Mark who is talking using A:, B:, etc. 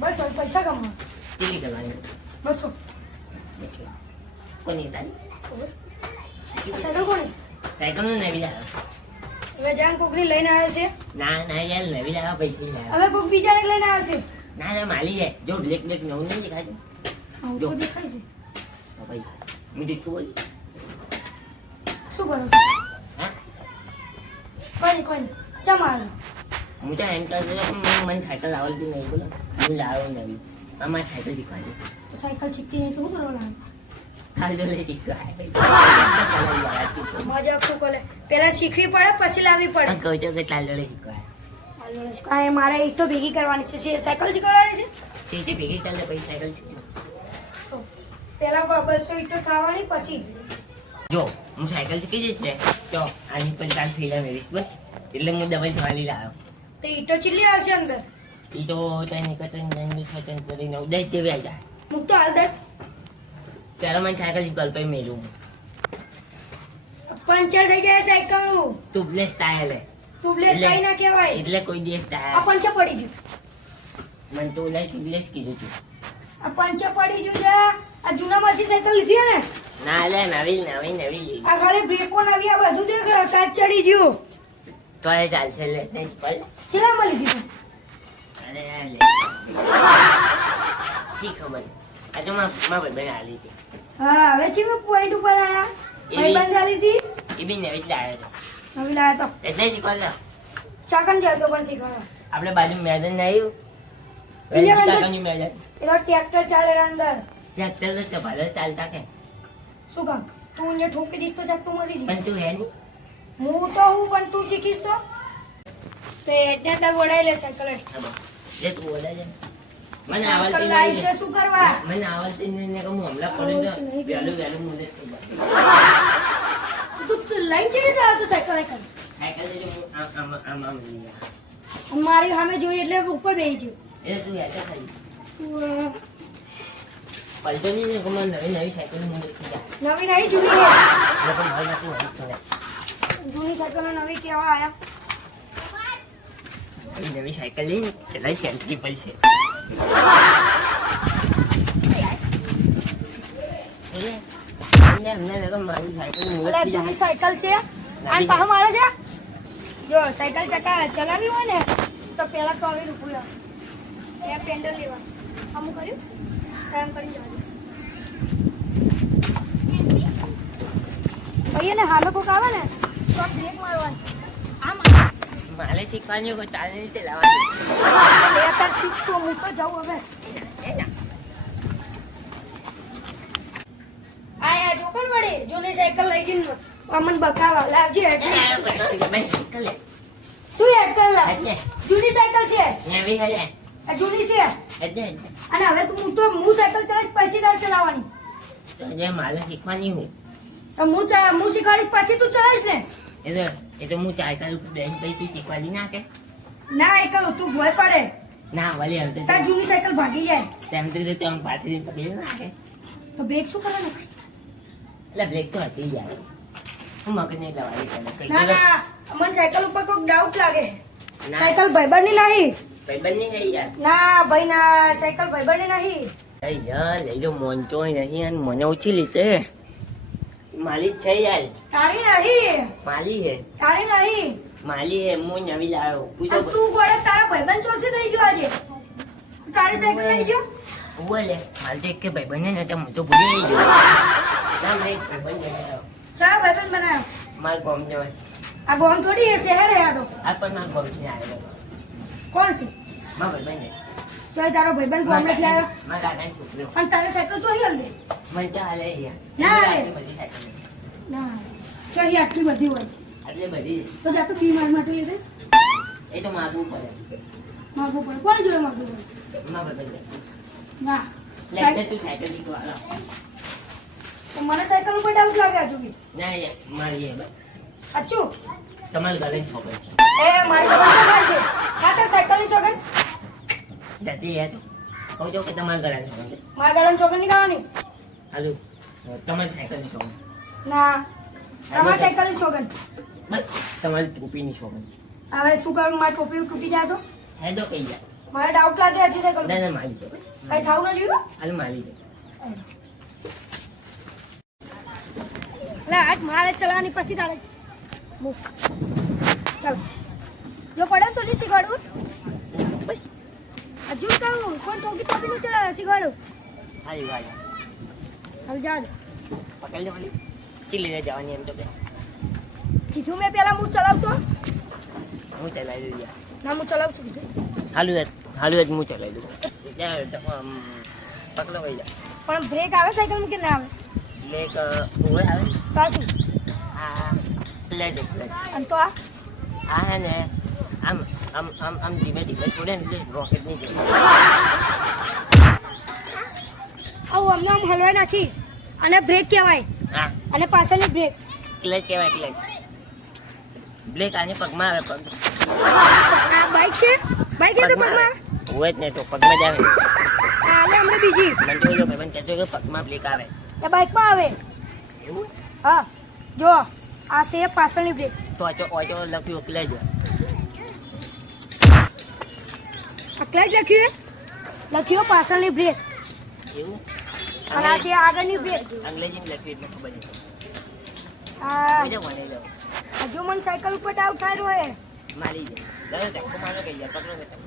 A: બસ હવે પૈસા કમાવા
B: કેટલી કરવાની?
A: બસો.
B: કોની તારી?
A: સાયકલ કોને?
B: સાયકલનું નવી લાવ્યો
A: હવે જાન કોકની લઈને આવ્યો છે.
B: ના ના યાર નવી લાવ્યા પૈસા લાવ્યા
A: હવે કોક બીજાને લઈને આવ્યો છે.
B: ના ના માલી જાય. જો બ્લેક બ્લેક નવું નહીં દેખાય જો.
A: દેખાય છે.
B: ભાઈ મેં જેટલું બોલી
A: શું કરો
B: હા?
A: કોઈ કોઈ નહીં ચા મારો
B: હું તો એમ કહું છું મને સાયકલ આવડતી નહીં બોલો. હું લાવ્યો નહીં આમાં સાયકલ શીખવાની
A: તો સાયકલ શીખતી નહીં તો શું કરવાનું
B: તો
A: પેલા શીખવી પડે પછી લાવવી પડે
B: કહું છું કે ચાલ જોડે શીખવા
A: કાંઈ ભેગી કરવાની છે સાયકલ શીખવાડવાની છે
B: ભેગી કરી પછી સાયકલ શીખજો
A: પેલા બસો ઈટો ખાવાની પછી
B: જો હું સાયકલ શીખી જઈશ ને તો આની પણ તાર ફેરા મેળવીશ બસ એટલે હું દબાઈ થવાની લાવ્યો
A: તો ઈટો ચીલી આવશે અંદર?
B: એ તો ત્રણ ત્રણ છ ત્રણ ત્રણ નવ દસ જેવી આવી જાય
A: મૂક તો હાલ દસ.
B: ત્યારે મને સાયકલ પછી મેળવું
A: પંચર થઈ ગયા સાયકલ
B: તુબલેસ ટાયર હે
A: ટ્યુબલેસ
B: એટલે-
A: ના કહેવાય.
B: એટલે કોઈ દિવસ
A: આ પંચર પડી ગયું.
B: મને તો ઓલા તુબલેસ કીધું તું.
A: આ પંચર પડી ગયું છે. આ જૂનામાંથી સાયકલ લીધી ને?
B: ના લે નવી નવી નવી લીધી.
A: આ ખાલી બ્રેકો નવી આ બધું દેખ કાચ ચડી ગયું.
B: તો એ ચાલશે લે નહીં પર
A: ચલા મળી તું?
B: અરે આ લે શી ખબર? આ તો માં માં ભાઈ આલી હતી.
A: હા હવે છે પોઈન્ટ ઉપર આયા. ભાઈબંધ આલી હતી
B: એ બી નવી જ લાવ્યો હતો
A: નવી લાયા તો.
B: એટલે શીખવાડ લે
A: ચાકન જશો પણ શીખવાડો.
B: આપણે બાજુ મેદાન આવ્યું
A: પેલો ટ્રેક્ટર ચાલે અંદર.
B: ત્યાં તો ચાલતા કે
A: શું કામ? તું અહીંયા ઠોકી દઈશ તો ચાક તું મરી જઈશ.
B: પણ તું હે
A: હું તો હું પણ તું શીખીશ તો. તો એટલે તાર વડાઈ લે સાયકલ.
B: જે તું બોલે છે મને આવડતી
A: છે
B: નહીં
A: શું કરવા?
B: મને આવડતી નહીં ને કે હું હમણાં પડ્યો તો વહેલું વહેલું જાય.
A: તું તું લઈને ચડી જાય તો સાયકલ
B: સાયકલ સાયકલ હું આમ આમ આમ
A: મારી સામે જોઈ એટલે ઉપર બેસી ગયું.
B: એટલે તું યાદ ખાલી. પલટો નહીં ને નવી નવી સાયકલ મુંડે
A: નવી
B: નવી જૂની.
A: જૂની સાયકલ નવી કેવા આયા?
B: એ નવી સાયકલ લઈને ચલાવી સેન્ટ્રી પર છે. મારી સાયકલ
A: છે? આને પાછો મારે છે? જો સાયકલ ચકા ચલાવી હોય ને તો પેલા તો આવી રૂપું એ પેન્ડલ લેવા. અમુક કર્યું? કામ કરી જવાનું ભાઈ ને હામે કોક આવે ને તો બ્રેક મારવાની. આમ
B: મારે શીખવાની કોઈ ચાલે નહીં ચલાવવાની
A: લે તાર શીખતો હું તો જાઉં હવે આયા જો કોણ વળે જૂની સાયકલ લઈ જઈને અમન બકાવા લાવજે હેઠી.
B: બેન સાયકલ લે.
A: શું હેડ કર
B: એટલે
A: જૂની સાયકલ છે
B: નવી હલે
A: આ જૂની છે
B: એટલે એટલે.
A: અને હવે તું હું તો હું સાયકલ ચલાવીશ પછી તાર ચલાવવાની
B: તો મારે શીખવાની હું
A: તો હું હું શીખવાડીશ પછી તું ચલાવીશ ને
B: એ તો એ તો હું સાયકલ ઉપર બેન પછી તું શીખવાડી નાખે
A: ના એ કહું તું ભોય પડે
B: ના વળી હવે તો
A: તાર જૂની સાયકલ ભાગી જાય
B: તેમ તો તે આમ પાછળ પકડી નાખે
A: તો બ્રેક શું કરવાનું
B: એટલે બ્રેક તો હતી યાર હું મગજ નહીં લવાની
A: ના ના મને સાયકલ ઉપર કોઈક ડાઉટ લાગે
B: ના.
A: સાયકલ ભાઈબંધની નહીં
B: ભાઈબંધ નહીં યાર
A: ના ભાઈ ના સાયકલ ભાઈબંધની નહીં
B: અરે યાર લઈ લો મોનતો નહીં અને મને ઓછી લીધે માલી છે યાર.
A: તારી નહીં.
B: માલી હે
A: તારી નહીં.
B: માલી હે હું નવી લાવ્યો પૂછો
A: તું ગોળે તારા ભાઈબંધ ચોથી થઈ ગયો આજે. તારી સાયકલ લઈ ગયો?
B: બોલે મારે તો કે ભાઈબંધ ને તો હું તો ભૂલી ગયો. ના મેં ભાઈબંધ લઈ
A: ચા ભાઈબંધ બનાવ્યો
B: માર ગોમ જવાય.
A: આ ગોમ થોડી હે શહેર હે આ તો.
B: આ પણ માર ગોમ છે આવ્યો
A: કોણ છે?
B: માર ભાઈબંધ.
A: ચા તારો ભાઈબંધ
B: ગોમ
A: નથી આવ્યો.
B: કાકા- માર
A: પણ તારે સાયકલ તો અહીં
B: તો હાલે યાર.
A: ના.
B: આટલી બધી સાયકલ
A: ના. ચાલ આટલી બધી હોય.
B: આટલી બધી.
A: તો જા તો ફી માર માટે લીધે
B: એ તો માગવું પડે.
A: માગવું પડે. કોણ જોડે માગવું પડે?
B: ના ભાઈબંધ
A: ના.
B: લે,
A: સાયકલ
B: તું સાયકલ શીખવાડો.
A: મને સાયકલ ઉપર ડાઉટ લાગે આજુ બી.
B: ના યાર, મારી એ.
A: અચ્છું
B: તમારે ઘરે છોકરો
A: એ મારી સગન શું થાય છે. ની સાયકલની
B: દાદી યાર. કહું છું કે તમારે ઘરે જ ખબર છે.
A: મારા ગાળાની નહીં ખાવાની
B: હાલો તમારી સાયકલની શોખ
A: ના તમારી સાયકલની
B: બસ તમારી ટોપીની શોખ
A: હવે શું કરું મારી ટોપી તૂટી જાય તો?
B: હેડો કઈ જાય.
A: મારે ડાઉટ લાગે હજી સાયકલ
B: ના ના મારી દો
A: કઈ થાવું ન જોયું
B: હાલ મારી દો
A: લે આજ મારે ચલાવવાની પછી તારે. ચાલો. જો પડે તો નહીં શીખવાડું. હજુ કહું કોઈ ટોકી ટોકી નહીં ચલાવે શીખવાડું.
B: હાલી વાળી
A: હવે જા દે.
B: પકડી લે પેલી ચીલી જવાની એમ તો કે.
A: કીધું મેં પેલા હું ચલાવતો.
B: હું ચલાવી દઉં
A: ના હું ચલાવું છું કીધું.
B: હાલું હાલું જ હું ચલાવી દઉં પકડો ભાઈ જા
A: પણ બ્રેક આવે સાયકલ કે ના આવે?
B: બ્રેક એક આવે
A: તો આ
B: લે દે
A: અને તો આ?
B: આ હે ને આમ આમ આમ આમ ધીમે ધીમે છોડે ને એટલે રોકેટ નહીં જતું
A: આવું અમને આમ હલવાઈ નાખીશ. અને બ્રેક કહેવાય. અને પાછળની બ્રેક
B: ક્લચ કહેવાય ક્લચ બ્રેક આની પગમાં આવે પગ.
A: આ બાઇક છે? બાઇક એ તો
B: પગમાં હોય જ નહીં તો પગમાં જ આવે.
A: આલે હમણાં બીજી.
B: મને તો ઓલો ભાઈબંધ કહેતો કે પગમાં બ્રેક આવે.
A: એ બાઇકમાં આવે.
B: એવું?
A: હા. જો આ છે પાછળની બ્રેક
B: તો અચો અચો લખ્યું ક્લચ
A: ક્લચ જ લખ્યું? લખ્યું પાછળની બ્રેક
B: એવું?
A: અને આ છે આગળની બ્રેક
B: અંગ્રેજીમાં લખ્યું એટલે ખબર નહીં મને
A: હજુ મને સાયકલ ઉપર ડાઉટ થાય રહ્યો હે
B: મારી જાય ગયો ધક્કો મારો કઈ જાય પકડો કે તમે.